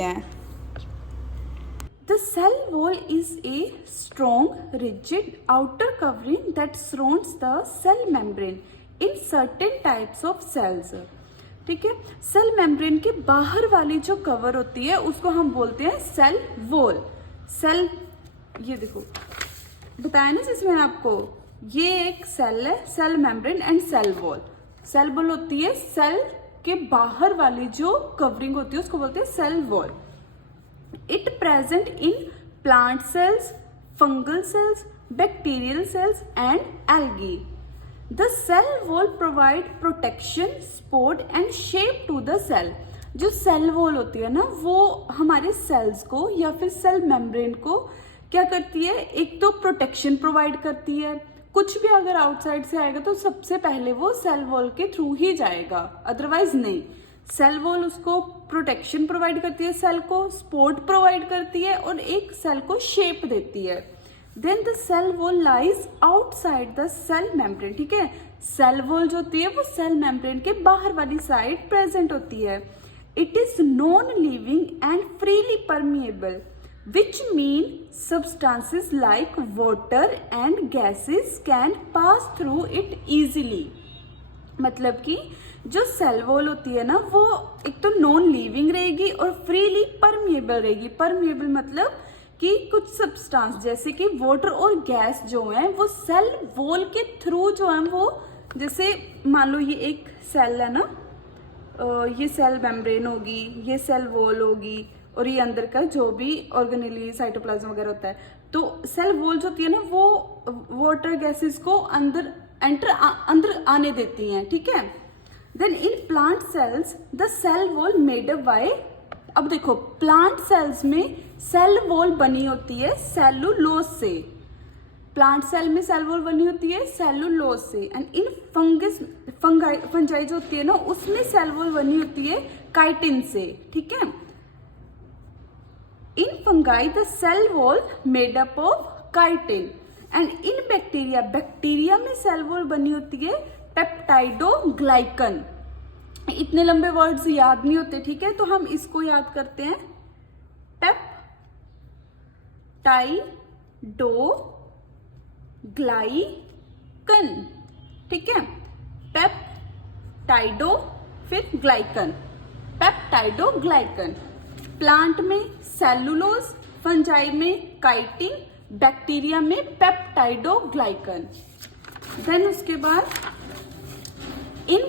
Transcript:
हैं। The cell wall is a strong, rigid outer covering that surrounds the cell membrane in certain types of cells. ठीक है, cell membrane के बाहर वाली जो कवर होती है उसको हम बोलते हैं सेल वॉल। सेल, ये देखो बताया ना जिसमें आपको, ये एक सेल है, cell membrane and cell wall. Cell wall होती है सेल के बाहर वाली जो कवरिंग होती है उसको बोलते हैं cell wall. It present in plant cells, fungal cells, bacterial cells and algae. The cell wall provide protection, support and shape to the cell. जो सेल वॉल होती है ना वो हमारे सेल्स को या फिर सेल मेम्ब्रेन को क्या करती है, एक तो प्रोटेक्शन प्रोवाइड करती है। कुछ भी अगर आउटसाइड से आएगा तो सबसे पहले वो सेल वॉल के थ्रू ही जाएगा, अदरवाइज नहीं। सेल वॉल उसको प्रोटेक्शन प्रोवाइड करती है, सेल को सपोर्ट प्रोवाइड करती है और एक सेल को शेप देती है। Then the cell wall lies outside the cell membrane. ठीक है, सेल वॉल जो होती है वो सेल मेम्ब्रेन के बाहर वाली साइड प्रेजेंट होती है। It is non living and freely permeable which mean substances like water and gases can pass through it easily. मतलब कि जो सेल वॉल होती है ना वो एक तो नॉन लिविंग रहेगी और फ्रीली परमिएबल रहेगी। परमिएबल मतलब कि कुछ सब्सटेंस जैसे कि वाटर और गैस जो है वो सेल वॉल के थ्रू जो है वो, जैसे मान लो ये एक सेल है ना, ये सेल मेम्ब्रेन होगी, ये सेल वॉल होगी और ये अंदर का जो भी ऑर्गेनेली साइटोप्लाज्म वगैरह होता है, तो सेल वॉल जो होती है ना वो वाटर गैसेस को अंदर आने देती हैं। ठीक है, then in plant cells the cell wall made up by, अब देखो प्लांट सेल्स में सेल वॉल बनी होती है सेलुलोज से। प्लांट सेल में सेल वॉल बनी होती है सेलुलोज से। एंड इन फंजाई जो होती है ना उसमें सेल वॉल बनी होती है काइटिन से। ठीक है, in fungi the cell wall made up of chitin. And in bacteria, bacteria में सेल वॉल बनी होती है पेप्टाइडोग्लाइकन। इतने लंबे वर्ड्स याद नहीं होते, ठीक है, तो हम इसको याद करते हैं पेप्टाइडोग्लाइकन। ठीक है, पेप्टाइडो फिर ग्लाइकन, पेप्टाइडोग्लाइकन। प्लांट में सेलुलोज, फंजाई में काइटिन, बैक्टीरिया में पेप्टाइडोग्लाइकन। देन उसके बाद इन